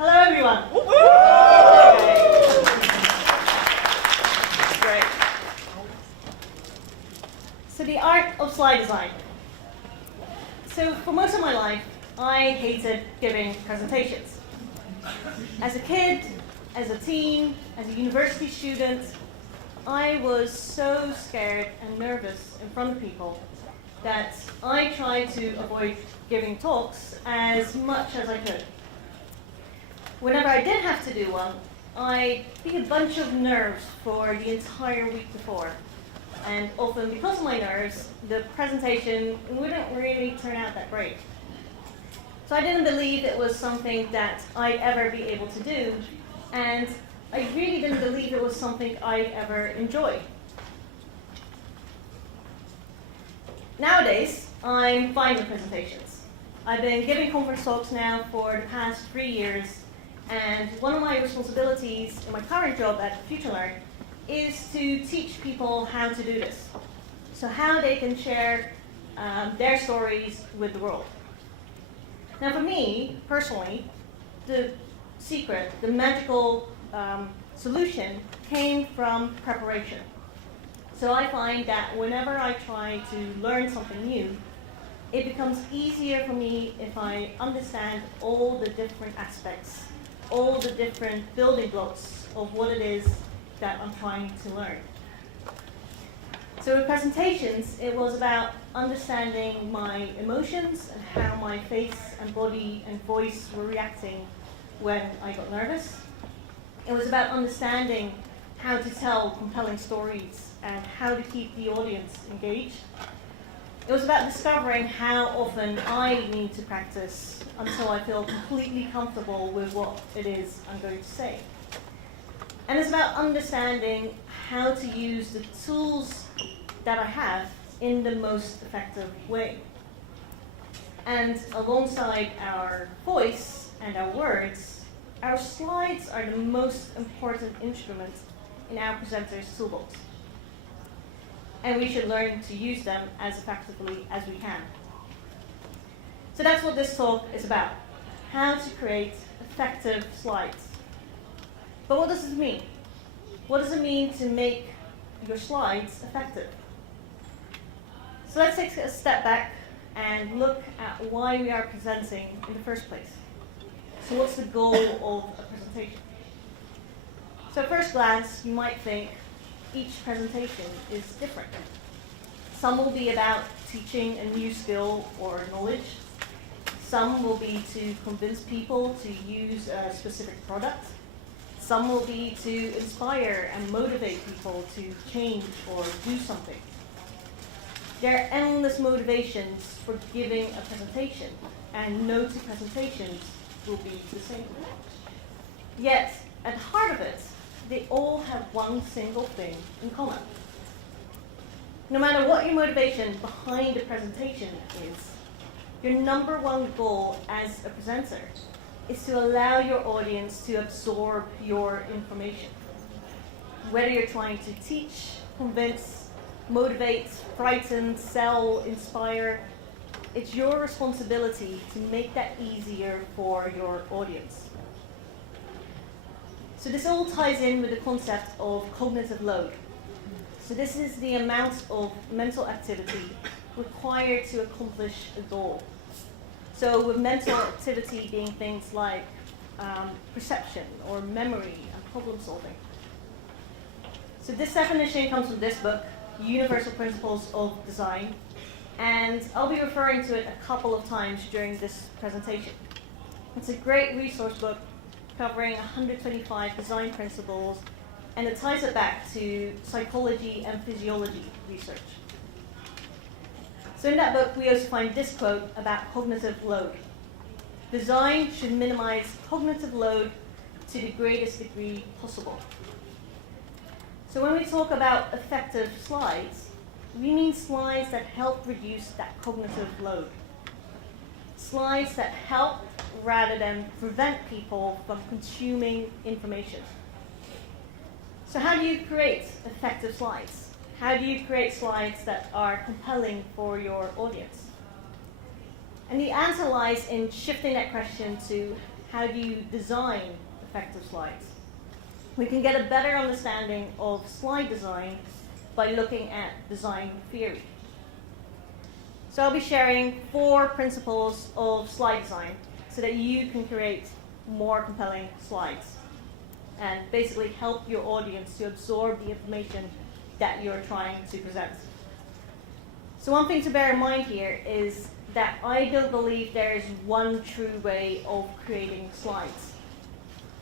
Hello, everyone. Great. So the art of slide design. So for most of my life, I hated giving presentations. As a kid, as a teen, as a university student, I was so scared and nervous in front of people that I tried to avoid giving talks as much as I could. Whenever I did have to do one, I'd be a bunch of nerves for the entire week before. And often, because of my nerves, the presentation wouldn't really turn out that great. So I didn't believe it was something that I'd ever be able to do, and I really didn't believe it was something I'd ever enjoy. Nowadays, I'm fine with presentations. I've been giving conference talks now for the past 3 years, and one of my responsibilities in my current job at FutureLearn is to teach people how to do this. So how they can share their stories with the world. Now for me, personally, the secret, the magical solution came from preparation. So I find that whenever I try to learn something new, it becomes easier for me if I understand all the different aspects, all the different building blocks of what it is that I'm trying to learn. So with presentations, it was about understanding my emotions and how my face and body and voice were reacting when I got nervous. It was about understanding how to tell compelling stories and how to keep the audience engaged. It was about discovering how often I need to practice until I feel completely comfortable with what it is I'm going to say. And it's about understanding how to use the tools that I have in the most effective way. And alongside our voice and our words, our slides are the most important instrument in our presenter's toolbox. And we should learn to use them as effectively as we can. So that's what this talk is about, how to create effective slides. But what does this mean? What does it mean to make your slides effective? So let's take a step back and look at why we are presenting in the first place. So what's the goal of a presentation? So at first glance, you might think each presentation is different. Some will be about teaching a new skill or knowledge. Some will be to convince people to use a specific product. Some will be to inspire and motivate people to change or do something. There are endless motivations for giving a presentation, and no two presentations will be the same. Yet, at the heart of it, they all have one single thing in common. No matter what your motivation behind the presentation is, your number one goal as a presenter is to allow your audience to absorb your information. Whether you're trying to teach, convince, motivate, frighten, sell, inspire, it's your responsibility to make that easier for your audience. So this all ties in with the concept of cognitive load. So this is the amount of mental activity required to accomplish a goal. So with mental activity being things like perception or memory and problem solving. So this definition comes from this book, Universal Principles of Design, and I'll be referring to it a couple of times during this presentation. It's a great resource book covering 125 design principles, and it ties it back to psychology and physiology research. So in that book, we also find this quote about cognitive load. Design should minimize cognitive load to the greatest degree possible. So when we talk about effective slides, we mean slides that help reduce that cognitive load. Slides that help rather than prevent people from consuming information. So how do you create effective slides? How do you create slides that are compelling for your audience? And the answer lies in shifting that question to how do you design effective slides? We can get a better understanding of slide design by looking at design theory. So I'll be sharing 4 principles of slide design so that you can create more compelling slides and basically help your audience to absorb the information that you're trying to present. So one thing to bear in mind here is that I don't believe there is one true way of creating slides.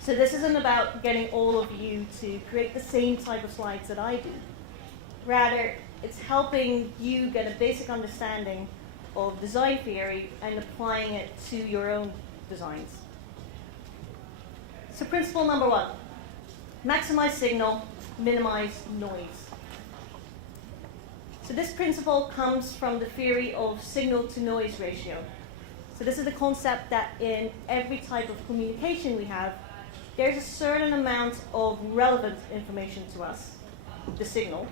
So this isn't about getting all of you to create the same type of slides that I do. Rather, it's helping you get a basic understanding of design theory and applying it to your own designs. So principle number 1, maximize signal, minimize noise. So this principle comes from the theory of signal to noise ratio. So this is the concept that in every type of communication we have, there's a certain amount of relevant information to us, the signal,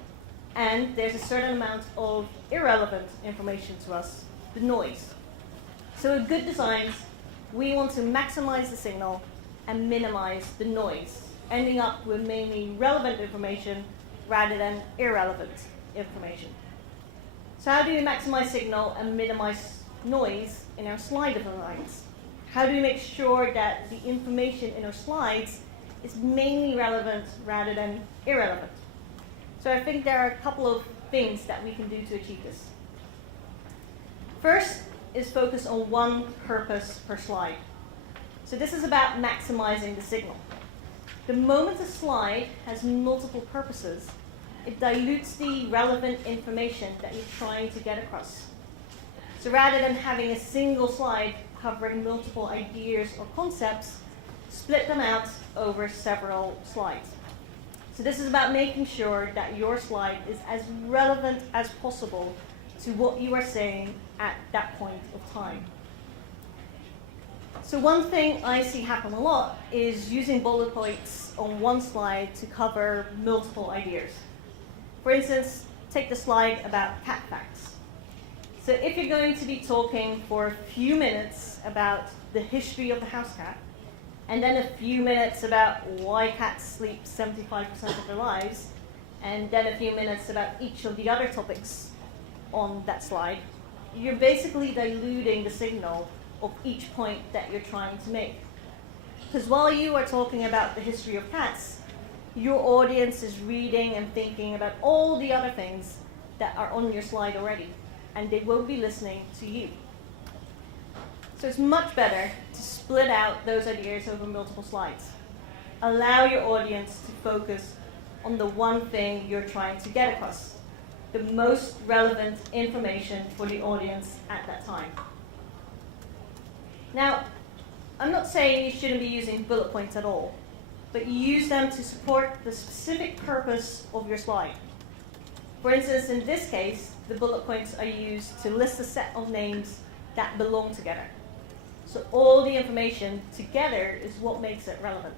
and there's a certain amount of irrelevant information to us, the noise. So with good designs, we want to maximize the signal and minimize the noise, ending up with mainly relevant information rather than irrelevant information. So how do we maximize signal and minimize noise in our slide designs? How do we make sure that the information in our slides is mainly relevant rather than irrelevant? So I think there are a couple of things that we can do to achieve this. First is focus on one purpose per slide. So this is about maximizing the signal. The moment a slide has multiple purposes, it dilutes the relevant information that you're trying to get across. So rather than having a single slide covering multiple ideas or concepts, split them out over several slides. So this is about making sure that your slide is as relevant as possible to what you are saying at that point of time. So one thing I see happen a lot is using bullet points on one slide to cover multiple ideas. For instance, take the slide about cat facts. So if you're going to be talking for a few minutes about the history of the house cat, and then a few minutes about why cats sleep 75% of their lives, and then a few minutes about each of the other topics on that slide, you're basically diluting the signal of each point that you're trying to make. Because while you are talking about the history of cats, your audience is reading and thinking about all the other things that are on your slide already, and they won't be listening to you. So it's much better to split out those ideas over multiple slides. Allow your audience to focus on the one thing you're trying to get across, the most relevant information for the audience at that time. Now, I'm not saying you shouldn't be using bullet points at all, but use them to support the specific purpose of your slide. For instance, in this case, the bullet points are used to list a set of names that belong together. So all the information together is what makes it relevant.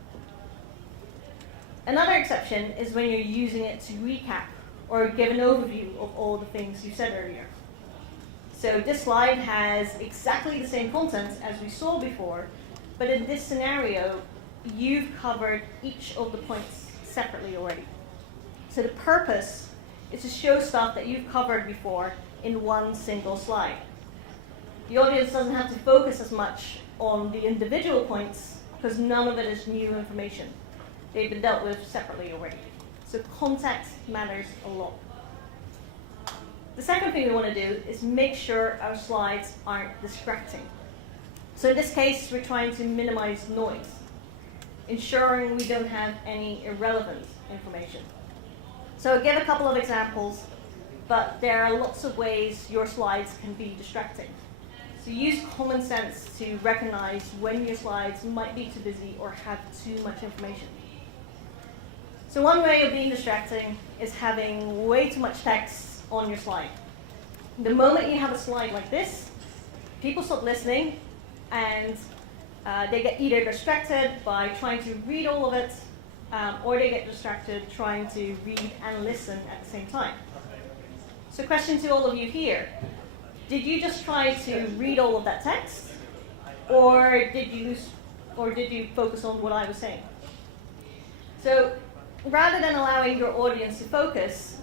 Another exception is when you're using it to recap or give an overview of all the things you said earlier. So this slide has exactly the same content as we saw before, but in this scenario, you've covered each of the points separately already. So the purpose is to show stuff that you've covered before in one single slide. The audience doesn't have to focus as much on the individual points because none of it is new information. They've been dealt with separately already. So context matters a lot. The second thing we want to do is make sure our slides aren't distracting. So in this case, we're trying to minimize noise, ensuring we don't have any irrelevant information. So I'll give a couple of examples, but there are lots of ways your slides can be distracting. So use common sense to recognize when your slides might be too busy or have too much information. So one way of being distracting is having way too much text on your slide. The moment you have a slide like this, people stop listening and they get either distracted by trying to read all of it, or they get distracted trying to read and listen at the same time. So question to all of you here, did you just try to read all of that text? Or did you or did you focus on what I was saying? So rather than allowing your audience to focus,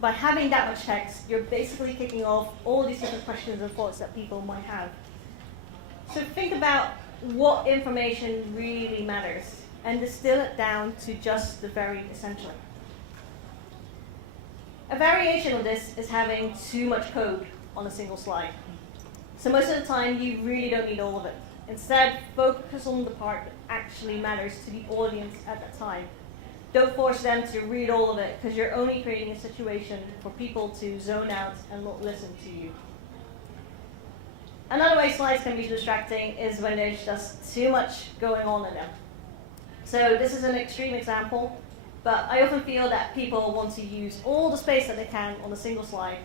by having that much text, you're basically kicking off all these different questions and thoughts that people might have. So think about what information really matters and distill it down to just the very essential. A variation of this is having too much code on a single slide. So most of the time, you really don't need all of it. Instead, focus on the part that actually matters to the audience at that time. Don't force them to read all of it, because you're only creating a situation for people to zone out and not listen to you. Another way slides can be distracting is when there's just too much going on in them. So this is an extreme example, but I often feel that people want to use all the space that they can on a single slide,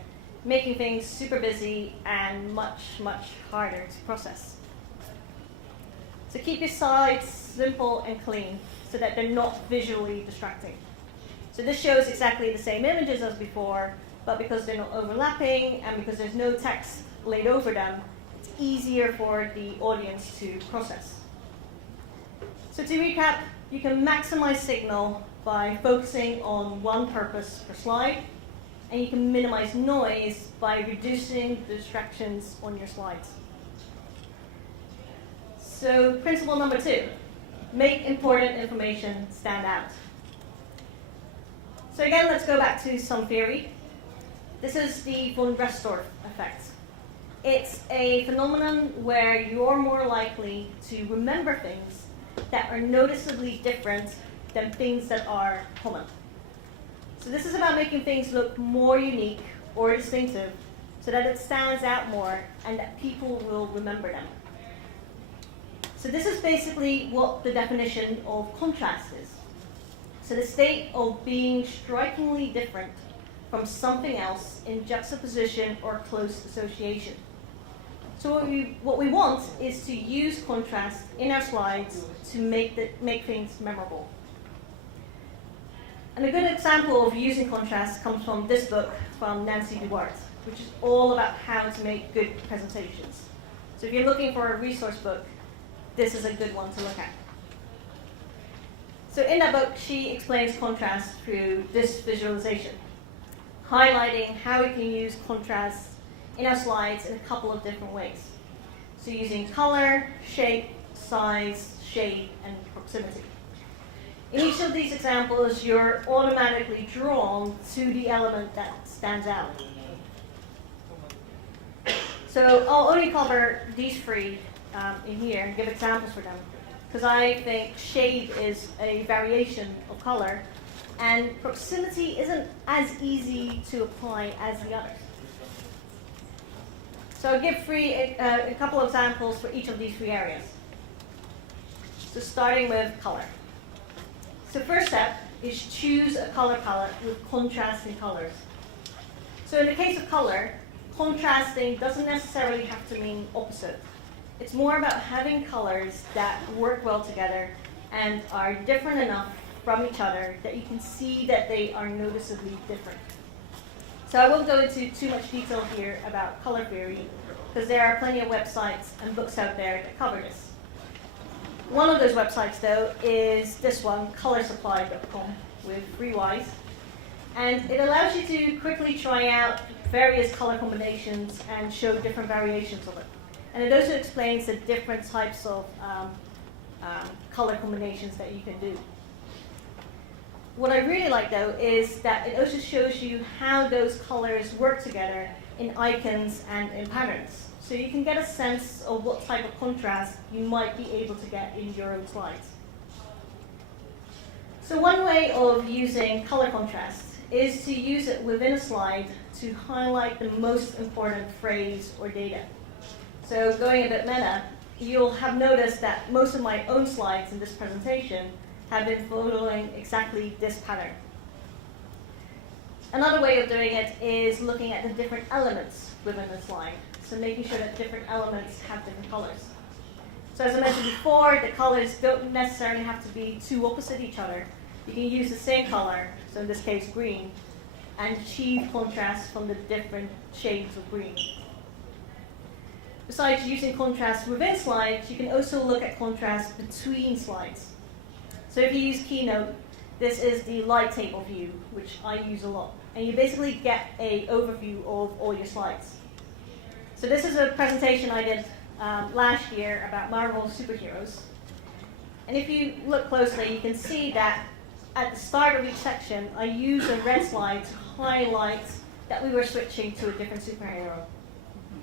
making things super busy and much, much harder to process. So keep your slides simple and clean so that they're not visually distracting. So this shows exactly the same images as before, but because they're not overlapping and because there's no text laid over them, it's easier for the audience to process. So to recap, you can maximize signal by focusing on one purpose per slide, and you can minimize noise by reducing the distractions on your slides. So principle number 2, make important information stand out. So again, let's go back to some theory. This is the von Restorff effect. It's a phenomenon where you're more likely to remember things that are noticeably different than things that are common. So this is about making things look more unique or distinctive so that it stands out more and that people will remember them. So this is basically what the definition of contrast is. So the state of being strikingly different from something else in juxtaposition or close association. So what we want is to use contrast in our slides to make things memorable. And a good example of using contrast comes from this book from Nancy Duarte, which is all about how to make good presentations. So if you're looking for a resource book, this is a good one to look at. So in that book, she explains contrast through this visualization, highlighting how we can use contrast in our slides in a couple of different ways. So using color, shape, size, shade, and proximity. In each of these examples, you're automatically drawn to the element that stands out. So I'll only cover these three in here and give examples for them, because I think shade is a variation of color, and proximity isn't as easy to apply as the others. So I'll give a couple of examples for each of these three areas. So starting with color. So first step is choose a color palette with contrasting colors. So in the case of color, contrasting doesn't necessarily have to mean opposite. It's more about having colors that work well together and are different enough from each other that you can see that they are noticeably different. So I won't go into too much detail here about color theory, because there are plenty of websites and books out there that cover this. One of those websites, though, is this one, colorsupply.com, with 3 Ys. And it allows you to quickly try out various color combinations and show different variations of it. And it also explains the different types of color combinations that you can do. What I really like, though, is that it also shows you how those colors work together in icons and in patterns. So you can get a sense of what type of contrast you might be able to get in your own slides. So one way of using color contrast is to use it within a slide to highlight the most important phrase or data. So going a bit meta, you'll have noticed that most of my own slides in this presentation have been following exactly this pattern. Another way of doing it is looking at the different elements within the slide. So making sure that different elements have different colors. So as I mentioned before, the colors don't necessarily have to be too opposite each other. You can use the same color, so in this case green, and achieve contrast from the different shades of green. besides using contrast within slides, you can also look at contrast between slides. So if you use Keynote, this is the light table view, which I use a lot. And you basically get an overview of all your slides. So this is a presentation I did last year about Marvel superheroes. And if you look closely, you can see that at the start of each section, I use a red slide to highlight that we were switching to a different superhero.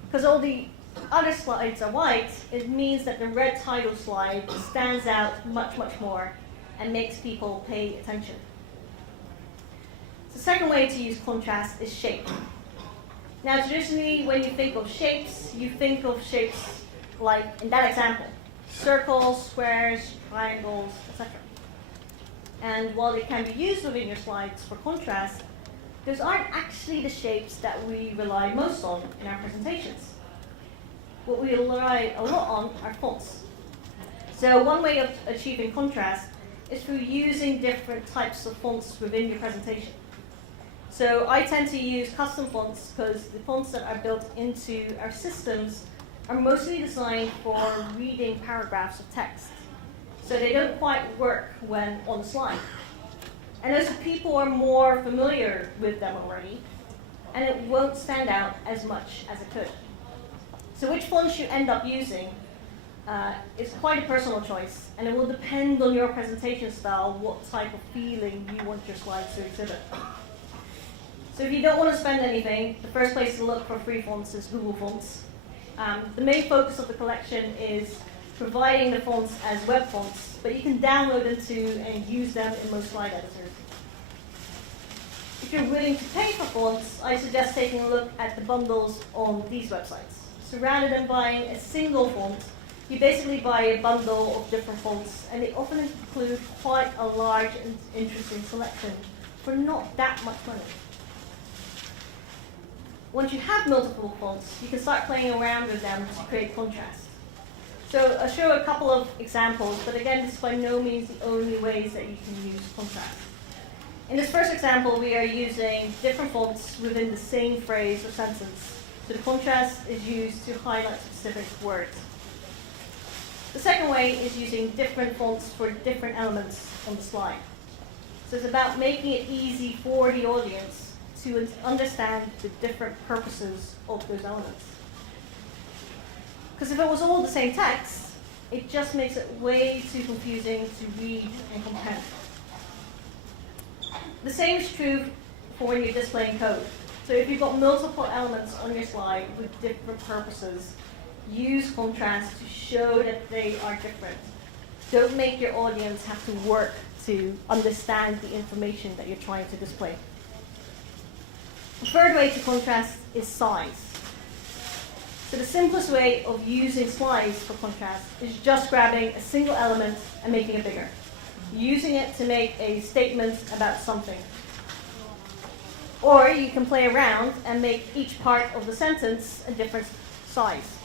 Because all the other slides are white, it means that the red title slide stands out much, much more and makes people pay attention. The second way to use contrast is shape. Now, traditionally, when you think of shapes, you think of shapes like in that example, circles, squares, triangles, etc. And while they can be used within your slides for contrast, those aren't actually the shapes that we rely most on in our presentations. What we rely a lot on are fonts. So one way of achieving contrast is through using different types of fonts within your presentation. So I tend to use custom fonts because the fonts that are built into our systems are mostly designed for reading paragraphs of text. So they don't quite work when on the slide. And also people are more familiar with them already, and it won't stand out as much as it could. So which fonts you end up using is quite a personal choice, and it will depend on your presentation style what type of feeling you want your slides to exhibit. So if you don't want to spend anything, the first place to look for free fonts is Google Fonts. The main focus of the collection is providing the fonts as web fonts, but you can download them too and use them in most slide editors. If you're willing to pay for fonts, I suggest taking a look at the bundles on these websites. So rather than buying a single font, you basically buy a bundle of different fonts, and they often include quite a large and interesting selection for not that much money. Once you have multiple fonts, you can start playing around with them to create contrast. So I'll show a couple of examples, but again, this is by no means the only ways that you can use contrast. In this first example, we are using different fonts within the same phrase or sentence. So the contrast is used to highlight specific words. The second way is using different fonts for different elements on the slide. So it's about making it easy for the audience to understand the different purposes of those elements. Because if it was all the same text, it just makes it way too confusing to read and comprehend. The same is true for when you're displaying code. So if you've got multiple elements on your slide with different purposes, use contrast to show that they are different. Don't make your audience have to work to understand the information that you're trying to display. The third way to contrast is size. So the simplest way of using slides for contrast is just grabbing a single element and making it bigger, using it to make a statement about something. Or you can play around and make each part of the sentence a different size.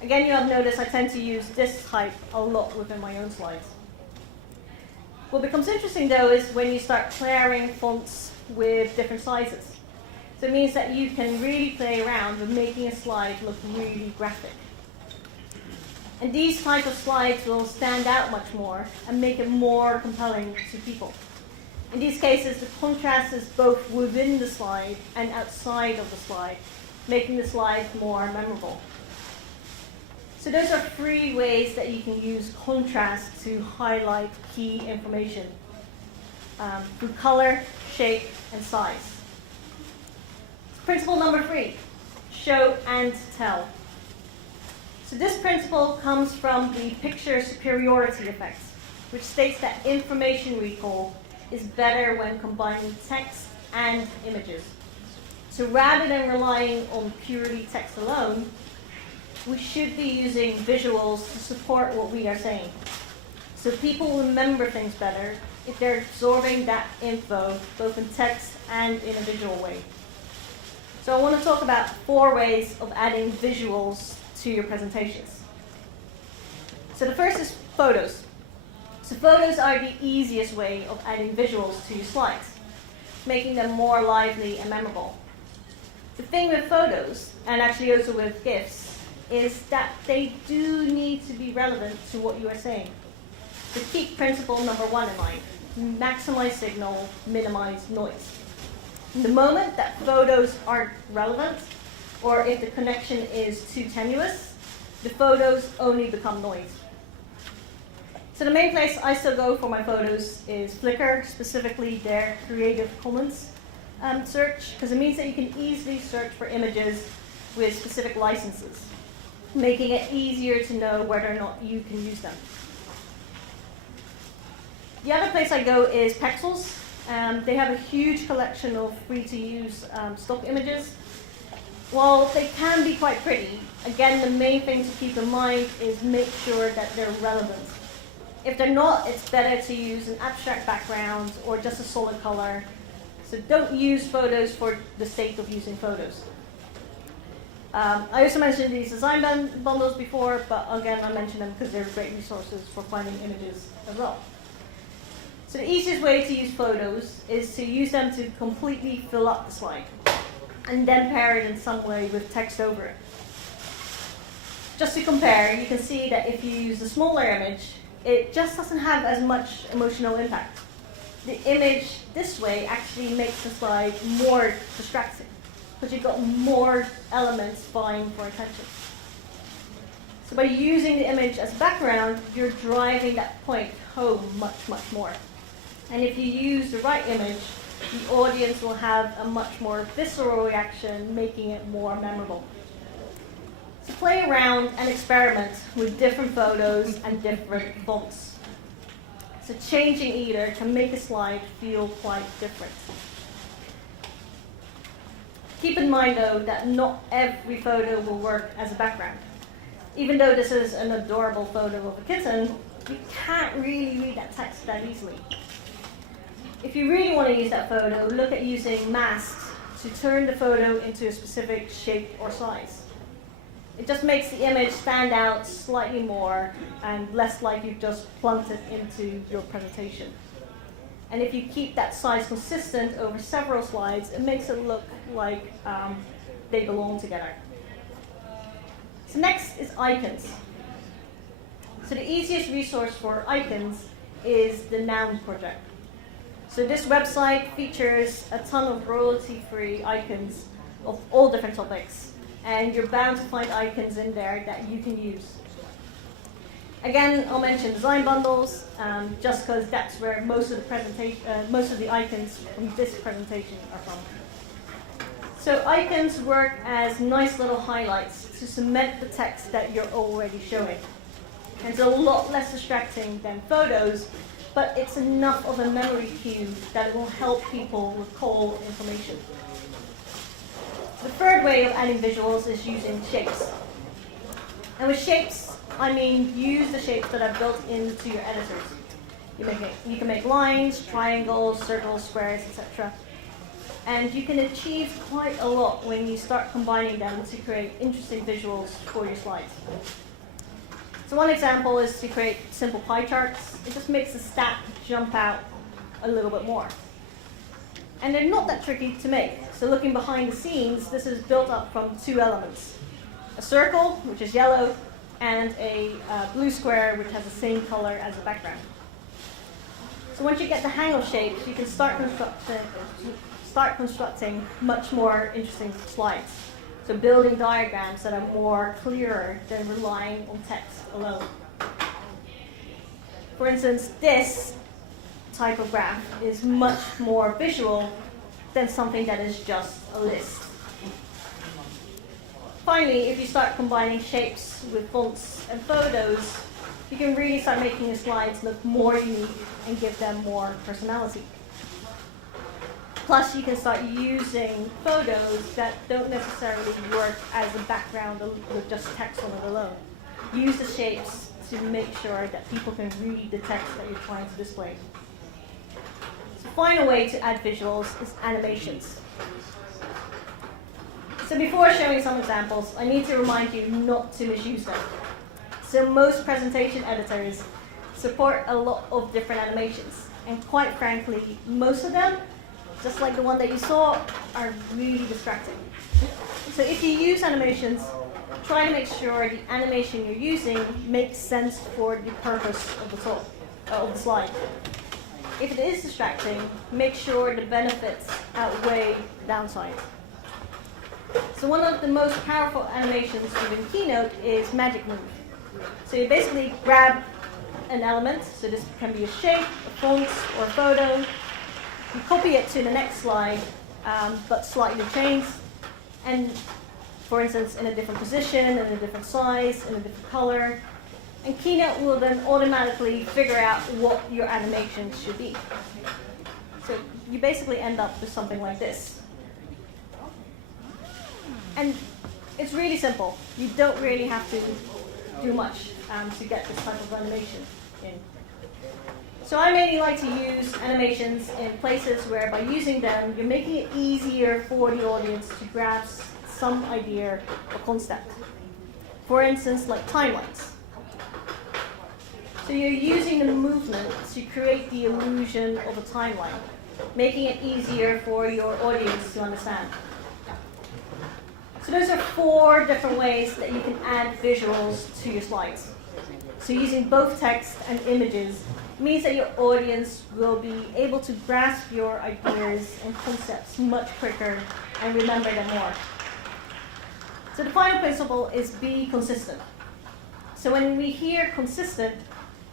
Again, you have noticed I tend to use this type a lot within my own slides. What becomes interesting, though, is when you start pairing fonts with different sizes. So it means that you can really play around with making a slide look really graphic. And these type of slides will stand out much more and make it more compelling to people. In these cases, the contrast is both within the slide and outside of the slide, making the slide more memorable. So those are 3 ways that you can use contrast to highlight key information through color, shape, and size. Principle number 3, show and tell. So this principle comes from the picture superiority effect, which states that information recall is better when combining text and images. So rather than relying on purely text alone, we should be using visuals to support what we are saying. So people remember things better if they're absorbing that info both in text and in a visual way. So I want to talk about 4 ways of adding visuals to your presentations. So the first is photos. So photos are the easiest way of adding visuals to your slides, making them more lively and memorable. The thing with photos, and actually also with GIFs, is that they do need to be relevant to what you are saying. So keep principle number 1 in mind. Maximize signal, minimize noise. The moment that photos aren't relevant, or if the connection is too tenuous, the photos only become noise. So the main place I still go for my photos is Flickr, specifically their Creative Commons search, because it means that you can easily search for images with specific licenses, making it easier to know whether or not you can use them. The other place I go is Pexels. They have a huge collection of free-to-use stock images. While they can be quite pretty, again, the main thing to keep in mind is make sure that they're relevant. If they're not, it's better to use an abstract background or just a solid color. So don't use photos for the sake of using photos. I also mentioned these design bundles before, but again, I mention them because they're great resources for finding images as well. So the easiest way to use photos is to use them to completely fill up the slide, and then pair it in some way with text over it. Just to compare, you can see that if you use a smaller image, it just doesn't have as much emotional impact. The image this way actually makes the slide more distracting, because you've got more elements vying for attention. So by using the image as background, you're driving that point home much, much more. And if you use the right image, the audience will have a much more visceral reaction, making it more memorable. So play around and experiment with different photos and different fonts. So changing either can make a slide feel quite different. Keep in mind, though, that not every photo will work as a background. Even though this is an adorable photo of a kitten, you can't really read that text that easily. If you really want to use that photo, look at using masks to turn the photo into a specific shape or size. It just makes the image stand out slightly more and less like you've just plunked it into your presentation. And if you keep that size consistent over several slides, it makes it look like they belong together. So next is icons. So the easiest resource for icons is the Noun project. So this website features a ton of royalty-free icons of all different topics, and you're bound to find icons in there that you can use. Again, I'll mention design bundles, just because that's where most of the icons from this presentation are from. So icons work as nice little highlights to cement the text that you're already showing. And it's a lot less distracting than photos, but it's enough of a memory cue that it will help people recall information. The third way of adding visuals is using shapes. And with shapes, I mean use the shapes that are built into your editors. You can make lines, triangles, circles, squares, etc. And you can achieve quite a lot when you start combining them to create interesting visuals for your slides. So one example is to create simple pie charts. It just makes the stat jump out a little bit more. And they're not that tricky to make. So looking behind the scenes, this is built up from two elements. A circle, which is yellow, and a blue square, which has the same color as the background. So once you get the hang of shapes, you can start constructing much more interesting slides. So building diagrams that are more clearer than relying on text alone. For instance, this type of graph is much more visual than something that is just a list. Finally, if you start combining shapes with fonts and photos, you can really start making the slides look more unique and give them more personality. Plus, you can start using photos that don't necessarily work as a background with just text on it alone. Use the shapes to make sure that people can read the text that you're trying to display. The final way to add visuals is animations. So before showing some examples, I need to remind you not to misuse them. So most presentation editors support a lot of different animations. And quite frankly, most of them just like the one that you saw, are really distracting. So if you use animations, try to make sure the animation you're using makes sense for the purpose of the talk, of the slide. If it is distracting, make sure the benefits outweigh the downside. So one of the most powerful animations within Keynote is Magic Move. So you basically grab an element, so this can be a shape, a font, or a photo. You copy it to the next slide, but slightly changed, and for instance, in a different position, in a different size, in a different color. And Keynote will then automatically figure out what your animation should be. So you basically end up with something like this. And it's really simple. You don't really have to do much to get this type of animation in. So I mainly like to use animations in places where by using them, you're making it easier for the audience to grasp some idea or concept. For instance, like timelines. So you're using the movement to create the illusion of a timeline, making it easier for your audience to understand. So those are 4 different ways that you can add visuals to your slides. So using both text and images means that your audience will be able to grasp your ideas and concepts much quicker and remember them more. So the final principle is be consistent. So when we hear consistent,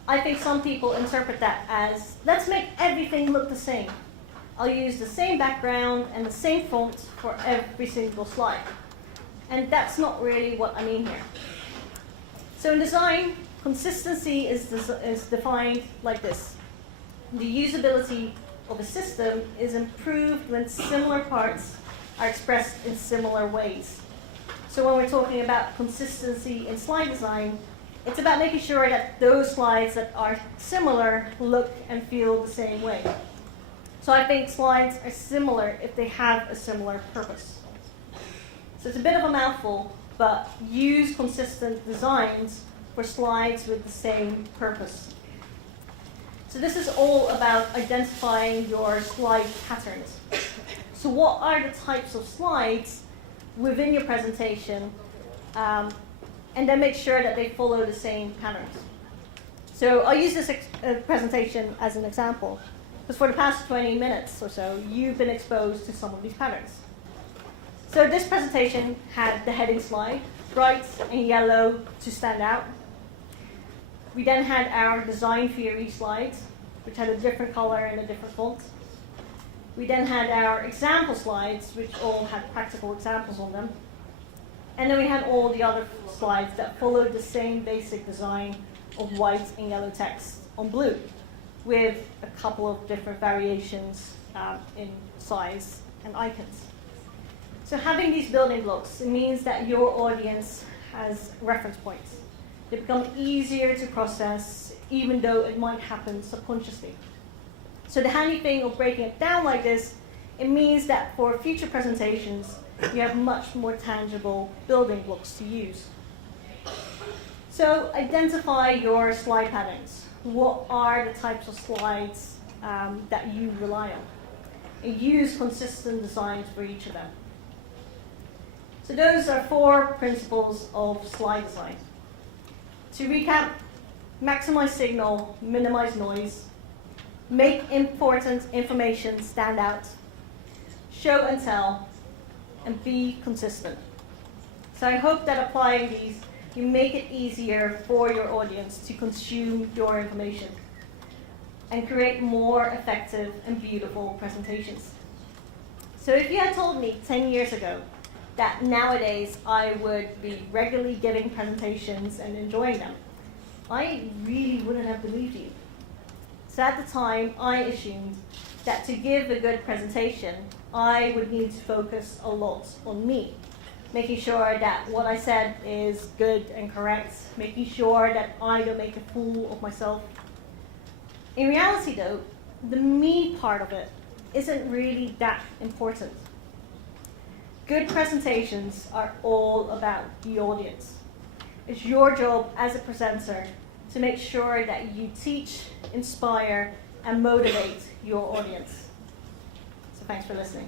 I think some people interpret that as, let's make everything look the same. I'll use the same background and the same font for every single slide. And that's not really what I mean here. So in design, consistency is defined like this. The usability of a system is improved when similar parts are expressed in similar ways. So when we're talking about consistency in slide design, it's about making sure that those slides that are similar look and feel the same way. So I think slides are similar if they have a similar purpose. So it's a bit of a mouthful, but use consistent designs for slides with the same purpose. So this is all about identifying your slide patterns. So what are the types of slides within your presentation, and then make sure that they follow the same patterns. So I'll use this presentation as an example, because for the past 20 minutes or so, you've been exposed to some of these patterns. So this presentation had the heading slide, bright and yellow to stand out. We then had our design theory slides, which had a different color and a different font. We then had our example slides, which all had practical examples on them. And then we had all the other slides that followed the same basic design of white and yellow text on blue, with a couple of different variations in size and icons. So having these building blocks, it means that your audience has reference points. They become easier to process, even though it might happen subconsciously. So the handy thing of breaking it down like this, it means that for future presentations, you have much more tangible building blocks to use. So identify your slide patterns. What are the types of slides that you rely on? And use consistent designs for each of them. So those are 4 principles of slide design. To recap, maximize signal, minimize noise, make important information stand out, show and tell, and be consistent. So I hope that applying these, you make it easier for your audience to consume your information and create more effective and beautiful presentations. So if you had told me 10 years ago that nowadays I would be regularly giving presentations and enjoying them, I really wouldn't have believed you. So at the time, I assumed that to give a good presentation, I would need to focus a lot on me, making sure that what I said is good and correct, making sure that I don't make a fool of myself. In reality though, the me part of it isn't really that important. Good presentations are all about the audience. It's your job as a presenter to make sure that you teach, inspire, and motivate your audience. So thanks for listening.